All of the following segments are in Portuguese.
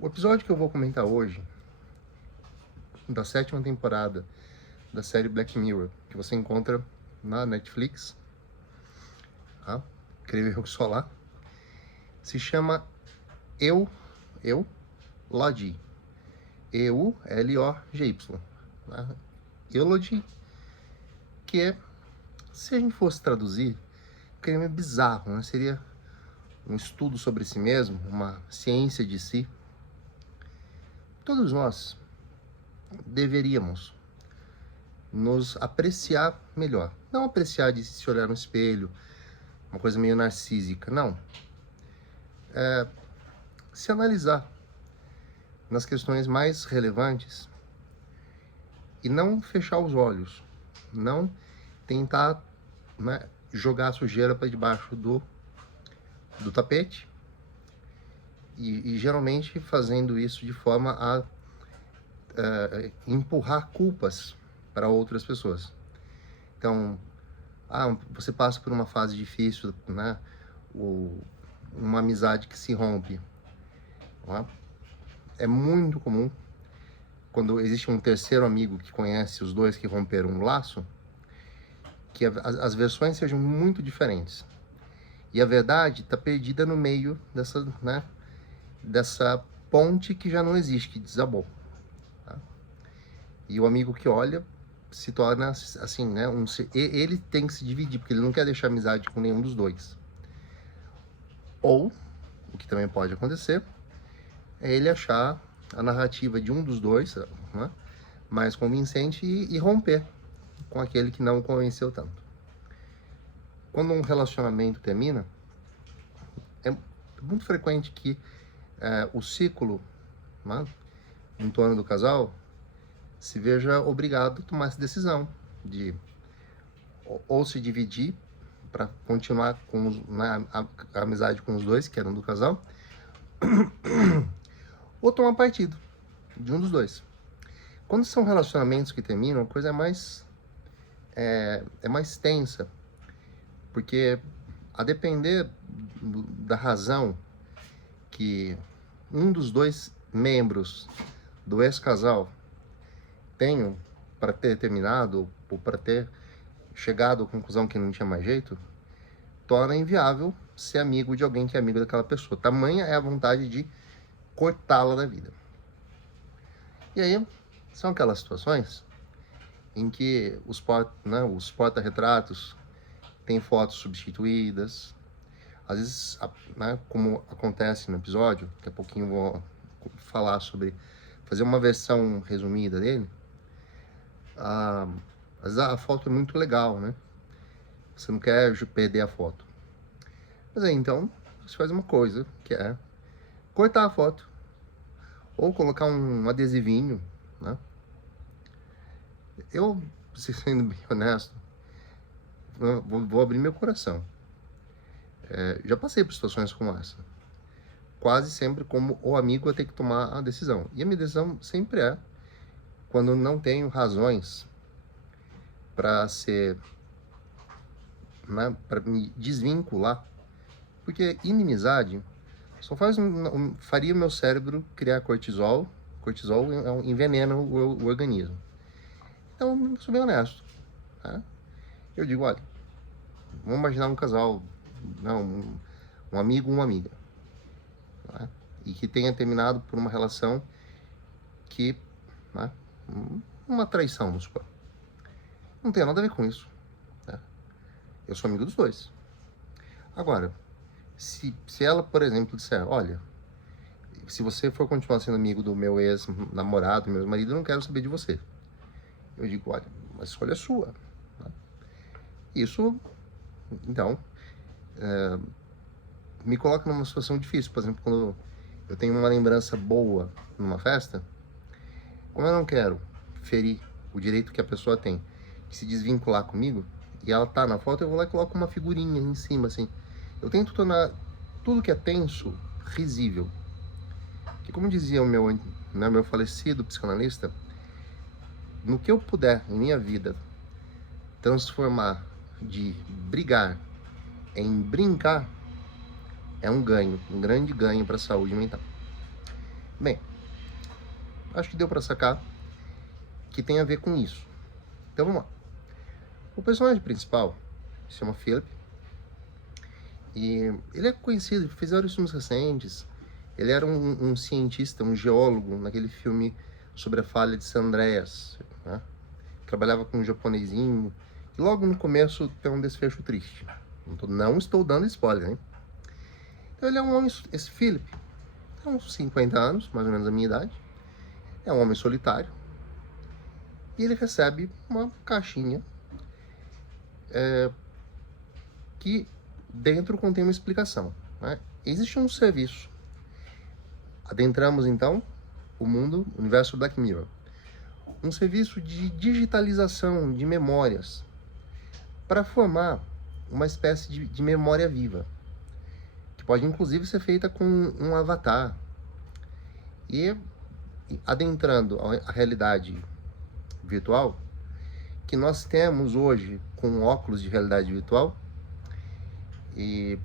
O episódio que eu vou comentar hoje, da 7ª temporada da série Black Mirror, que você encontra na Netflix, tá? Creio só lá, se chama Eulogy. EulogY. Né? Eulogy, que é, se a gente fosse traduzir, ficaria meio bizarro, né? Seria um estudo sobre si mesmo, uma ciência de si. Todos nós deveríamos nos apreciar melhor. Não apreciar de se olhar no espelho, uma coisa meio narcísica, não. Se analisar nas questões mais relevantes e não fechar os olhos, não tentar, né, jogar a sujeira para debaixo do tapete e geralmente fazendo isso de forma a empurrar culpas para outras pessoas. Então, você passa por uma fase difícil, né? Uma amizade que se rompe. Não é muito comum, quando existe um terceiro amigo que conhece os dois que romperam um laço, que as versões sejam muito diferentes. E a verdade está perdida no meio dessa ponte que já não existe, que desabou. Tá? E o amigo que olha se torna assim, né? Ele tem que se dividir, porque ele não quer deixar amizade com nenhum dos dois. Ou, o que também pode acontecer, é ele achar a narrativa de um dos dois, né, mais convincente e romper com aquele que não o convenceu tanto. Quando um relacionamento termina, é muito frequente que o ciclo, né, em torno do casal se veja obrigado a tomar essa decisão de ou se dividir para continuar com a amizade com os dois, que eram do casal, ou tomar partido de um dos dois. Quando são relacionamentos que terminam, a coisa é mais tensa, porque a depender da razão que um dos dois membros do ex-casal tenham para ter terminado ou para ter chegado à conclusão que não tinha mais jeito, torna inviável ser amigo de alguém que é amigo daquela pessoa. Tamanha é a vontade de cortá-la da vida. E aí, são aquelas situações em que os porta-retratos têm fotos substituídas. Às vezes, né, como acontece no episódio, daqui a pouquinho eu vou falar sobre, fazer uma versão resumida dele. Às vezes a foto é muito legal, né? Você não quer perder a foto. Mas aí, então, você faz uma coisa, que é cortar a foto. Ou colocar um adesivinho, né? Eu, sendo bem honesto, vou abrir meu coração. Já passei por situações como essa. Quase sempre como o amigo a ter que tomar a decisão. E a minha decisão sempre é quando não tenho razões para ser, né, para me desvincular. Porque inimizade só faria o meu cérebro criar cortisol. Cortisol envenena o organismo. Então, eu sou bem honesto. Né? Eu digo, olha, vamos imaginar um casal, não, um amigo, uma amiga. Né? E que tenha terminado por uma relação que, né, uma traição, vamos supor. Não tem nada a ver com isso. Né? Eu sou amigo dos dois. Agora, se ela, por exemplo, disser, olha, se você for continuar sendo amigo do meu ex-namorado, meu ex-marido, eu não quero saber de você. Eu digo, olha, a escolha é sua. Né? Isso, então, me coloca numa situação difícil. Por exemplo, quando eu tenho uma lembrança boa numa festa, como eu não quero ferir o direito que a pessoa tem de se desvincular comigo, e ela tá na foto, eu vou lá e coloco uma figurinha em cima, assim. Eu tento tornar tudo que é tenso risível. Que, como dizia o meu falecido psicanalista, no que eu puder em minha vida transformar de brigar em brincar, é um ganho, um grande ganho para a saúde mental. Bem, acho que deu para sacar que tem a ver com isso. Então vamos lá. O personagem principal se chama Philip. E ele é conhecido, fizeram filmes recentes. Ele era um cientista, um geólogo naquele filme sobre a falha de San Andreas, né? Trabalhava com um japonesinho. E logo no começo tem um desfecho triste. Não estou dando spoiler, hein? Então ele é um homem, esse Philip, tem uns 50 anos, mais ou menos a minha idade. É um homem solitário. E ele recebe uma caixinha que dentro contém uma explicação, né? Existe um serviço. Adentramos então o mundo, o universo Black Mirror. Um serviço de digitalização de memórias para formar uma espécie de memória viva, que pode inclusive ser feita com um avatar. E adentrando a realidade virtual, que nós temos hoje com óculos de realidade virtual, e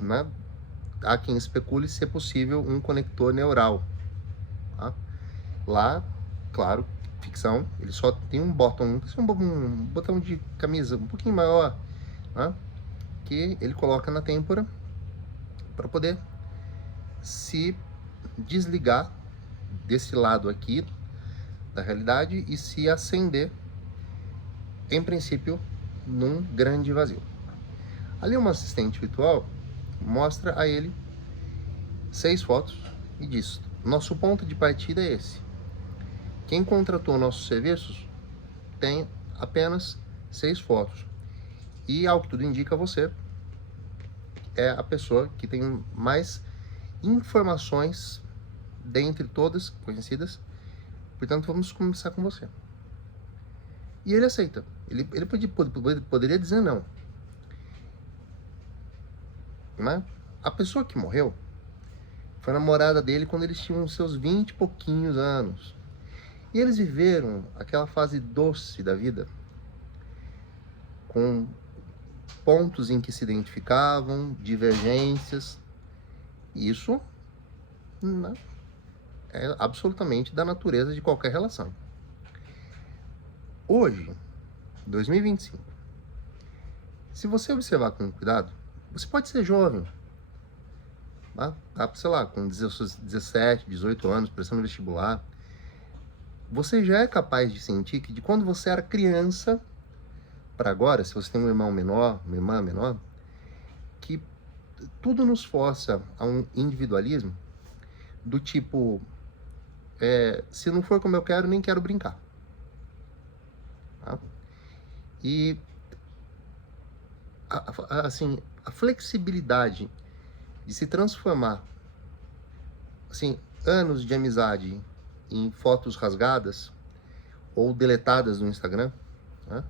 né, há quem especule se é possível um conector neural. Tá? Lá, claro, ficção, ele só tem um botão, um botão de camisa um pouquinho maior, tá? Que ele coloca na têmpora para poder se desligar desse lado aqui da realidade e se acender, em princípio, num grande vazio. Ali uma assistente virtual mostra a ele 6 fotos e diz: nosso ponto de partida é esse. Quem contratou nossos serviços tem apenas 6 fotos. E, ao que tudo indica, você é a pessoa que tem mais informações dentre todas conhecidas. Portanto, vamos começar com você. E ele aceita. Ele poderia dizer não. Né? A pessoa que morreu foi a namorada dele quando eles tinham seus 20 e pouquinhos anos. E eles viveram aquela fase doce da vida, com pontos em que se identificavam, divergências. Isso, né, é absolutamente da natureza de qualquer relação. Hoje, 2025, se você observar com cuidado, você pode ser jovem, tá, sei lá, com 17, 18 anos, prestando vestibular. Você já é capaz de sentir que de quando você era criança para agora, se você tem um irmão menor, uma irmã menor, que tudo nos força a um individualismo do tipo, se não for como eu quero, nem quero brincar. Tá? E assim, a flexibilidade de se transformar, assim, anos de amizade em fotos rasgadas ou deletadas no Instagram, né?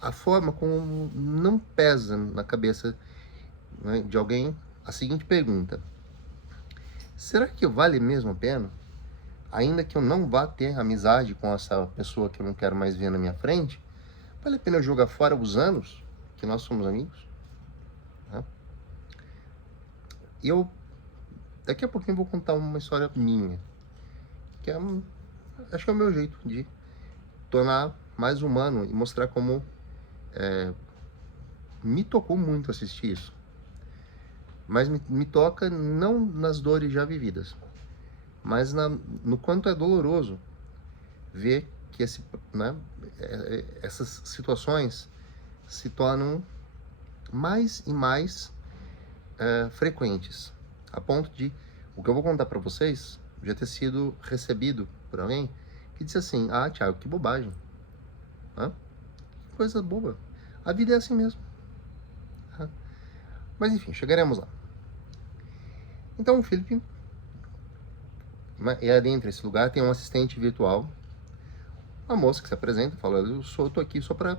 A forma como não pesa na cabeça, né, de alguém a seguinte pergunta: será que vale mesmo a pena, ainda que eu não vá ter amizade com essa pessoa que eu não quero mais ver na minha frente, vale a pena eu jogar fora os anos que nós somos amigos? Né? E eu daqui a pouquinho vou contar uma história minha, que acho que é o meu jeito de tornar mais humano e mostrar como me tocou muito assistir isso. Mas me toca não nas dores já vividas, mas no quanto é doloroso ver que essas situações se tornam mais e mais frequentes, a ponto de o que eu vou contar para vocês já ter sido recebido por alguém que disse assim: ah, Thiago, que bobagem. Hã? Que coisa boba. A vida é assim mesmo. Hã? Mas enfim, chegaremos lá. Então o Felipe, e dentro desse lugar tem um assistente virtual, uma moça que se apresenta e fala: eu tô aqui só para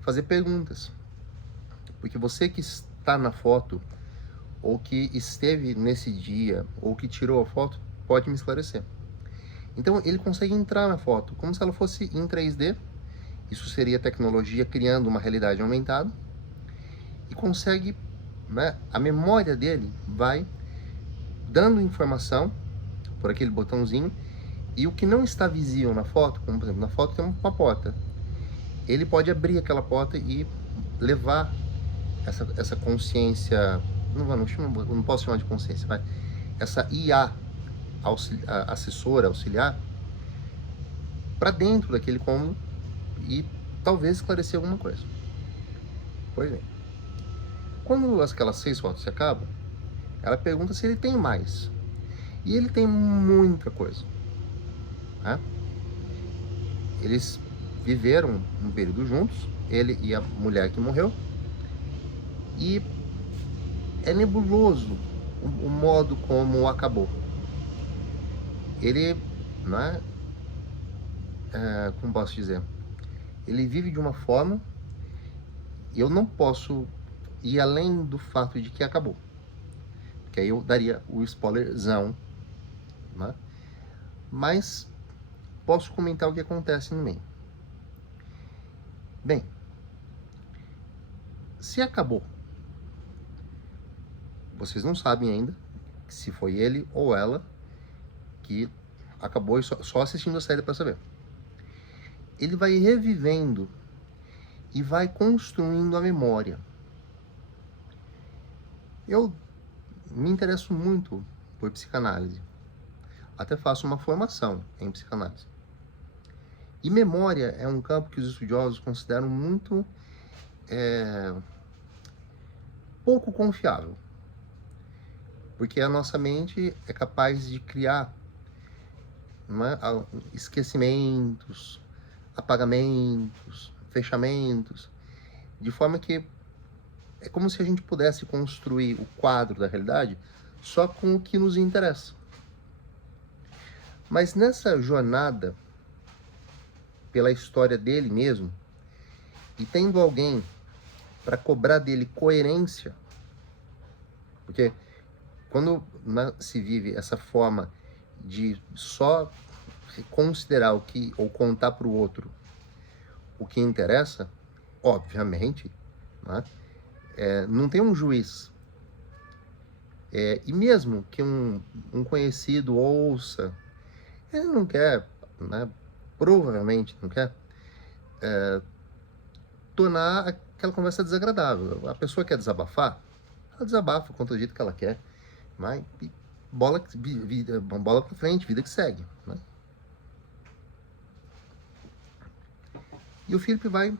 fazer perguntas, porque você que está na foto, ou que esteve nesse dia, ou que tirou a foto, pode me esclarecer. Então ele consegue entrar na foto como se ela fosse em 3D. Isso seria tecnologia criando uma realidade aumentada. E consegue, né, a memória dele vai dando informação por aquele botãozinho, e o que não está visível na foto, como por exemplo, na foto tem uma porta, ele pode abrir aquela porta e levar essa consciência, não posso chamar de consciência, mas essa IA assessora, auxiliar, para dentro daquele cômodo e talvez esclarecer alguma coisa. Pois bem, quando aquelas 6 fotos se acabam, ela pergunta se ele tem mais. E ele tem muita coisa, né? Eles viveram um período juntos, ele e a mulher que morreu, e é nebuloso o modo como acabou. Ele, né, como posso dizer, ele vive de uma forma, e eu não posso ir além do fato de que acabou, porque aí eu daria o spoilerzão, né? Mas posso comentar o que acontece no meio. Bem, se acabou, vocês não sabem ainda se foi ele ou ela que acabou, e só assistindo a série para saber. Ele vai revivendo e vai construindo a memória. Eu me interesso muito por psicanálise. Até faço uma formação em psicanálise. E memória é um campo que os estudiosos consideram muito pouco confiável. Porque a nossa mente é capaz de criar, né, esquecimentos, apagamentos, fechamentos, de forma que é como se a gente pudesse construir o quadro da realidade só com o que nos interessa. Mas nessa jornada pela história dele mesmo, e tendo alguém para cobrar dele coerência, porque quando se vive essa forma de só considerar o que, ou contar para o outro o que interessa, obviamente, né, não tem um juiz. E mesmo que um conhecido ouça, ele não quer, né, provavelmente não quer tornar aquela conversa desagradável. A pessoa quer desabafar, ela desabafa quanto jeito que ela quer, mas bola para frente, vida que segue, né? E o Felipe vai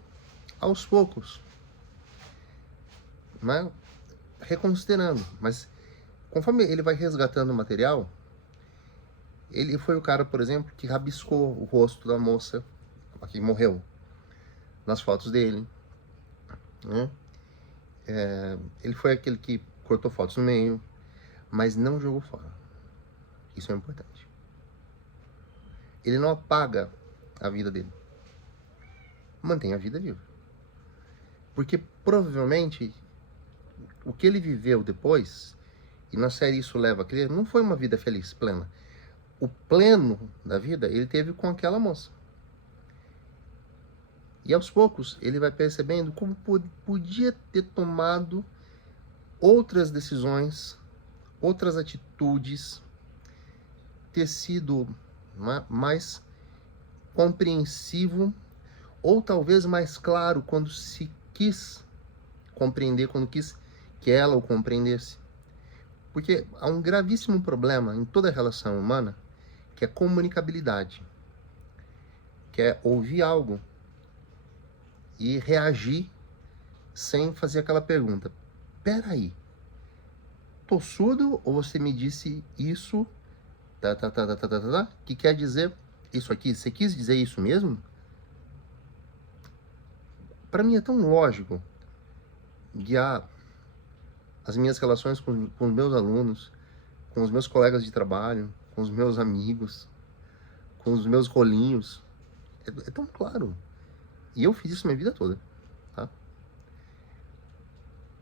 aos poucos, né, reconsiderando, mas conforme ele vai resgatando o material, ele foi o cara, por exemplo, que rabiscou o rosto da moça que morreu nas fotos dele, né? Ele foi aquele que cortou fotos no meio, mas não jogou fora. Isso é importante. Ele não apaga a vida dele, mantém a vida viva, porque provavelmente o que ele viveu depois, e na série isso leva a crer, não foi uma vida feliz, plena. O pleno da vida ele teve com aquela moça. E aos poucos ele vai percebendo como podia ter tomado outras decisões, outras atitudes, ter sido mais compreensivo, ou talvez mais claro quando se quis compreender, quando quis que ela o compreendesse. Porque há um gravíssimo problema em toda relação humana, que é comunicabilidade, que é ouvir algo e reagir sem fazer aquela pergunta: peraí, tô surdo ou você me disse isso, que quer dizer isso aqui? Você quis dizer isso mesmo? Para mim é tão lógico guiar as minhas relações com os meus alunos, com os meus colegas de trabalho, com os meus amigos, com os meus rolinhos. É tão claro. E eu fiz isso minha vida toda, tá?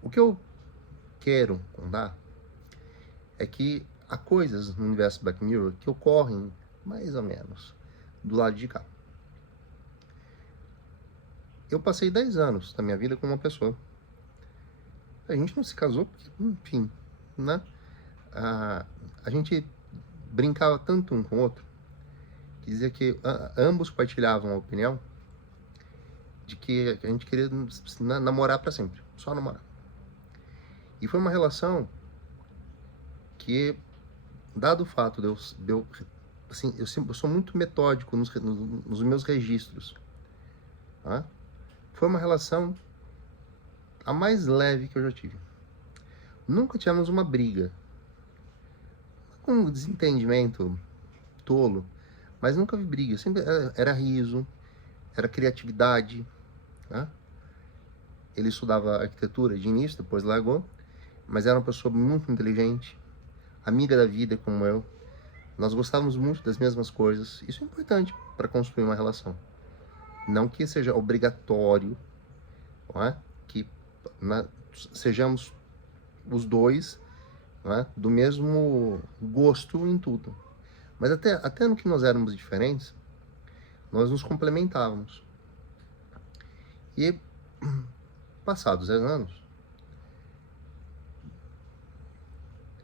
O que eu quero contar é que há coisas no universo Black Mirror que ocorrem mais ou menos do lado de cá. Eu passei 10 anos da minha vida com uma pessoa. A gente não se casou porque, enfim, né? a gente brincava tanto um com o outro, que dizia que ambos partilhavam a opinião de que a gente queria namorar para sempre, só namorar. E foi uma relação que, dado o fato de eu assim, eu sou muito metódico nos meus registros, tá? Foi uma relação a mais leve que eu já tive. Nunca tivemos uma briga, um desentendimento tolo, mas nunca vi briga. Sempre era riso, era criatividade, tá? Ele estudava arquitetura de início, depois largou, mas era uma pessoa muito inteligente, amiga da vida como eu. Nós gostávamos muito das mesmas coisas. Isso é importante para construir uma relação. Não que seja obrigatório, não é? Que sejamos os dois, não é? Do mesmo gosto em tudo. Mas até no que nós éramos diferentes, nós nos complementávamos. E, passados 10 anos,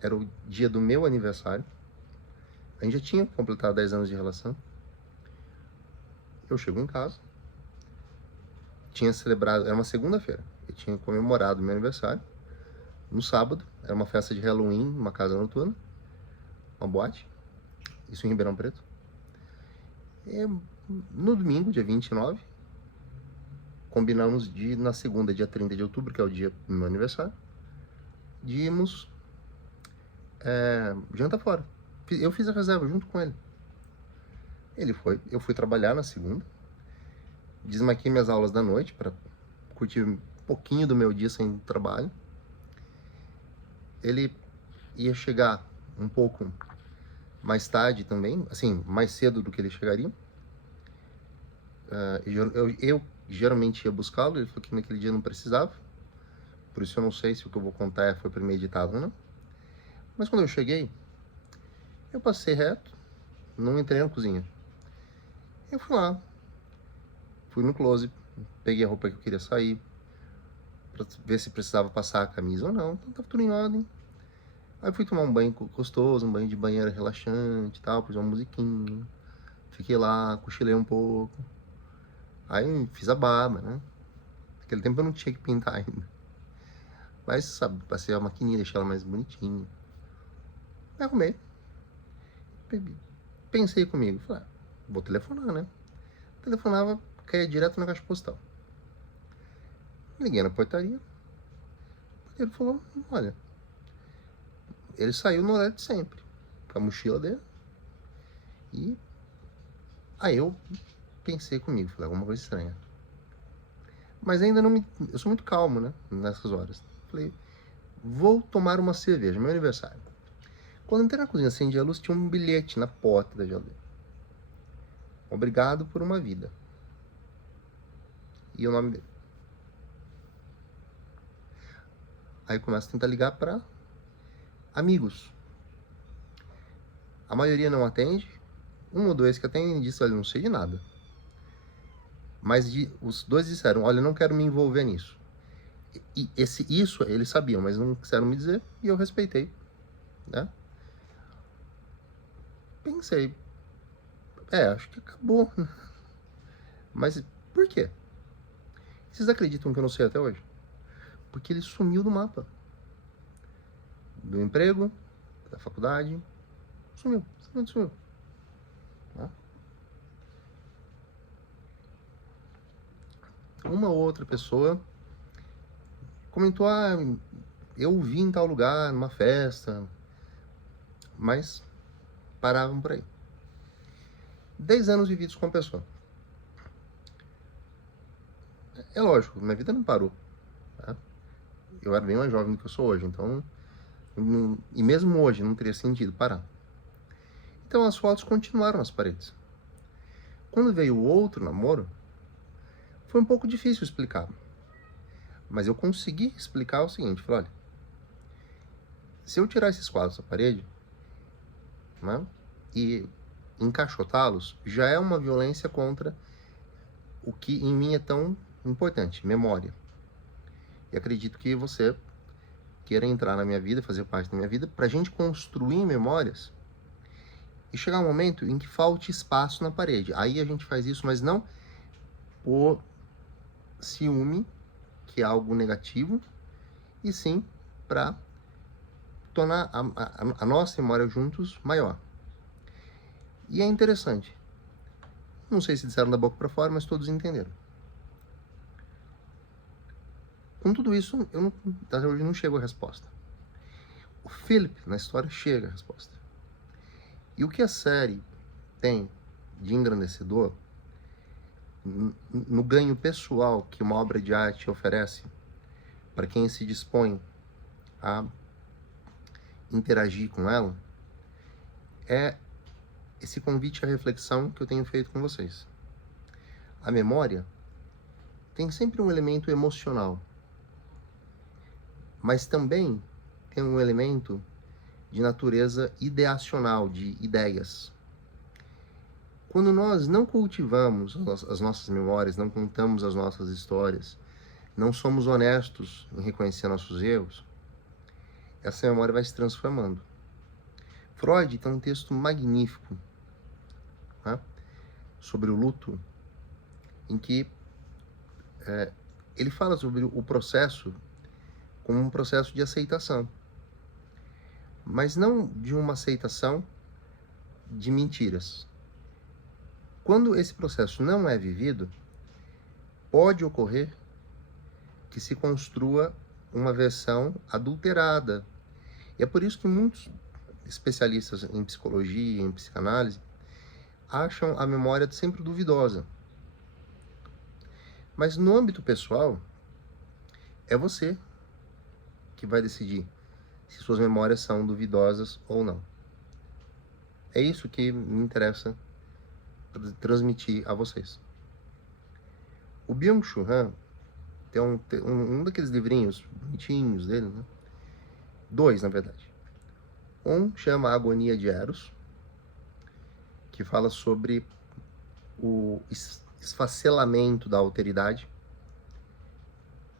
era o dia do meu aniversário. A gente já tinha completado 10 anos de relação. Eu chego em casa, tinha celebrado, era uma segunda-feira, eu tinha comemorado meu aniversário. No sábado, era uma festa de Halloween, uma casa noturna, uma boate, isso em Ribeirão Preto. E no domingo, dia 29, combinamos de, na segunda, dia 30 de outubro, que é o dia do meu aniversário, de irmos jantar fora. Eu fiz a reserva junto com ele. Ele foi, eu fui trabalhar na segunda, desmarquei minhas aulas da noite para curtir um pouquinho do meu dia sem trabalho. Ele ia chegar um pouco mais tarde também, assim, mais cedo do que ele chegaria. Eu geralmente ia buscá-lo, ele falou que naquele dia não precisava, por isso eu não sei se o que eu vou contar foi premeditado ou não. Mas quando eu cheguei, eu passei reto, não entrei na cozinha. Eu fui lá, fui no closet, peguei a roupa que eu queria sair, pra ver se precisava passar a camisa ou não, então tava tudo em ordem. Aí fui tomar um banho gostoso, um banho de banheira relaxante e tal, pus uma musiquinha, fiquei lá, cochilei um pouco. Aí fiz a barba, né? Naquele tempo eu não tinha que pintar ainda. Mas, sabe, passei a maquininha, deixei ela mais bonitinha. Aí arrumei. Pensei comigo, falei, vou telefonar, né? Telefonava, caía direto na caixa postal. Liguei na portaria. O porteiro falou, olha, ele saiu no horário de sempre, com a mochila dele. E aí eu pensei comigo, falei, alguma coisa estranha. Mas ainda não me... Eu sou muito calmo, né? Nessas horas. Falei, vou tomar uma cerveja, meu aniversário. Quando entrei na cozinha, acendi a luz, tinha um bilhete na porta da geladeira. Obrigado por uma vida. E o nome dele. Aí começo a tentar ligar para amigos. A maioria não atende. Um ou dois que atendem disse, olha, não sei de nada. Mas os dois disseram, olha, eu não quero me envolver nisso. E isso eles sabiam, mas não quiseram me dizer, e eu respeitei, né? Pensei, acho que acabou. Mas por quê? Vocês acreditam que eu não sei até hoje? Porque ele sumiu do mapa. Do emprego, da faculdade, sumiu. Tá? Uma ou outra pessoa comentou, eu o vi em tal lugar, numa festa, mas paravam por aí. 10 anos vividos com a pessoa. É lógico, minha vida não parou. Tá? Eu era bem mais jovem do que eu sou hoje, então... E mesmo hoje não teria sentido parar. Então as fotos continuaram nas paredes. Quando veio o outro namoro, foi um pouco difícil explicar. Mas eu consegui explicar o seguinte, falei, olha, se eu tirar esses quadros da parede, né, e encaixotá-los, já é uma violência contra o que em mim é tão importante, memória. E acredito que você queira entrar na minha vida, fazer parte da minha vida, para a gente construir memórias e chegar um momento em que falte espaço na parede. Aí a gente faz isso, mas não por ciúme, que é algo negativo, e sim para tornar a nossa memória juntos maior. E é interessante. Não sei se disseram da boca para fora, mas todos entenderam. Com tudo isso, até hoje não chego à resposta. O Philip, na história, chega à resposta. E o que a série tem de engrandecedor, no ganho pessoal que uma obra de arte oferece para quem se dispõe a interagir com ela, é esse convite à reflexão que eu tenho feito com vocês. A memória tem sempre um elemento emocional, mas também tem um elemento de natureza ideacional, de ideias. Quando nós não cultivamos as nossas memórias, não contamos as nossas histórias, não somos honestos em reconhecer nossos erros, essa memória vai se transformando. Freud tem um texto magnífico, né, sobre o luto, em que ele fala sobre o processo como um processo de aceitação, mas não de uma aceitação de mentiras. Quando esse processo não é vivido, pode ocorrer que se construa uma versão adulterada. E é por isso que muitos especialistas em psicologia, em psicanálise, acham a memória sempre duvidosa. Mas no âmbito pessoal, é você que vai decidir se suas memórias são duvidosas ou não. É isso que me interessa transmitir a vocês. O Byung-Chul Han tem um daqueles livrinhos bonitinhos dele, né? Dois, na verdade. Um chama Agonia de Eros, que fala sobre o esfacelamento da alteridade,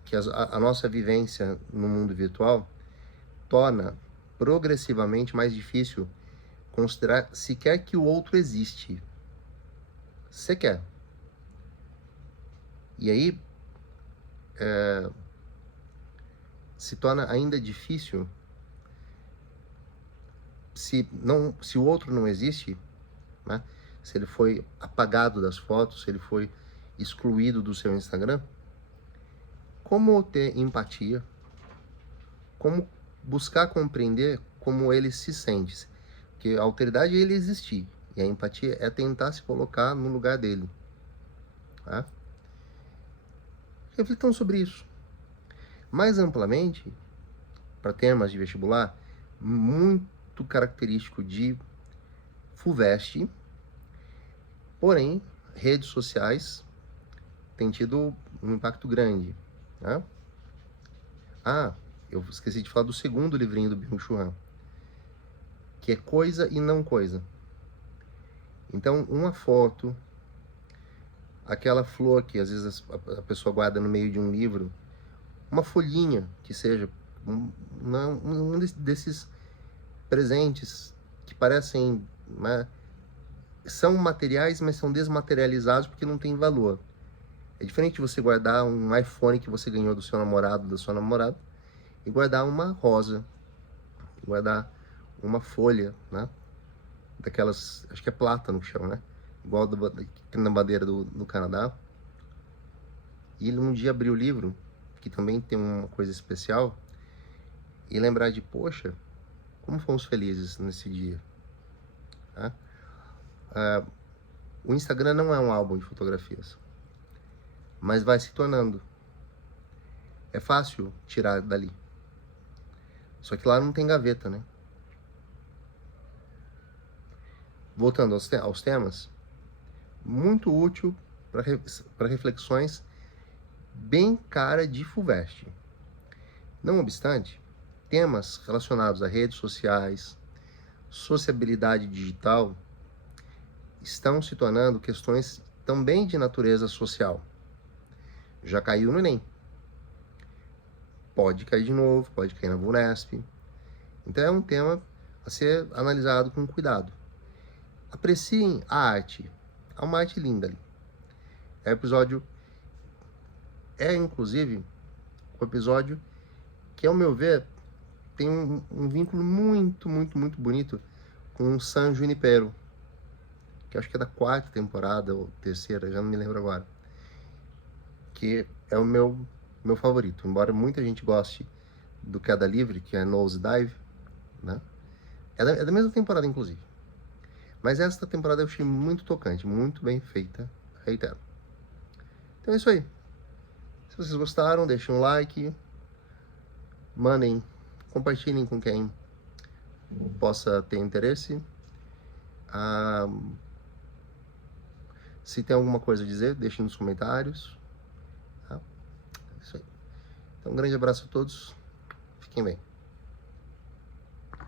que a nossa vivência no mundo virtual torna progressivamente mais difícil considerar sequer que o outro existe. Sequer. E aí se torna ainda difícil, se o outro não existe, né? Se ele foi apagado das fotos, se ele foi excluído do seu Instagram, como ter empatia, como buscar compreender como ele se sente. Porque a alteridade é ele existir, e a empatia é tentar se colocar no lugar dele. Tá? Reflitam sobre isso. Mais amplamente, para temas de vestibular, muito característico de FUVEST, porém, redes sociais têm tido um impacto grande. Né? Ah, eu esqueci de falar do segundo livrinho do Byung-Chul Han, que é Coisa e Não Coisa. Então, uma foto, aquela flor que às vezes a pessoa guarda no meio de um livro, uma folhinha que seja, um desses presentes que parecem, né, são materiais, mas são desmaterializados porque não tem valor. É diferente de você guardar um iPhone que você ganhou do seu namorado, da sua namorada, e guardar uma rosa, guardar uma folha, né? Daquelas, acho que é plátano que chama, né? Igual na bandeira do Canadá. E ele um dia abriu o livro, que também tem uma coisa especial, e lembrar de, poxa, como fomos felizes nesse dia. Tá? O Instagram não é um álbum de fotografias, mas vai se tornando. É fácil tirar dali. Só que lá não tem gaveta, né? Voltando aos temas, muito útil para reflexões bem cara de FUVEST. Não obstante, temas relacionados a redes sociais, sociabilidade digital, estão se tornando questões também de natureza social. Já caiu no Enem. pode cair de novo, pode cair na VUNESP. Então é um tema a ser analisado com cuidado. Apreciem a arte. Há uma arte linda ali. É episódio... inclusive, o episódio que, ao meu ver, tem um vínculo muito, muito, muito bonito com o San Junipero, que acho que é da 4ª temporada, ou 3ª, já não me lembro agora. Que é o meu favorito. Embora muita gente goste do Queda Livre, que é Nose Dive, né? É da mesma temporada, inclusive. Mas esta temporada eu achei muito tocante, muito bem feita, reitero. Então é isso aí. Se vocês gostaram, deixem um like, mandem, compartilhem com quem possa ter interesse. Se tem alguma coisa a dizer, deixem nos comentários. Tá? É isso aí. Então, um grande abraço a todos. Fiquem bem.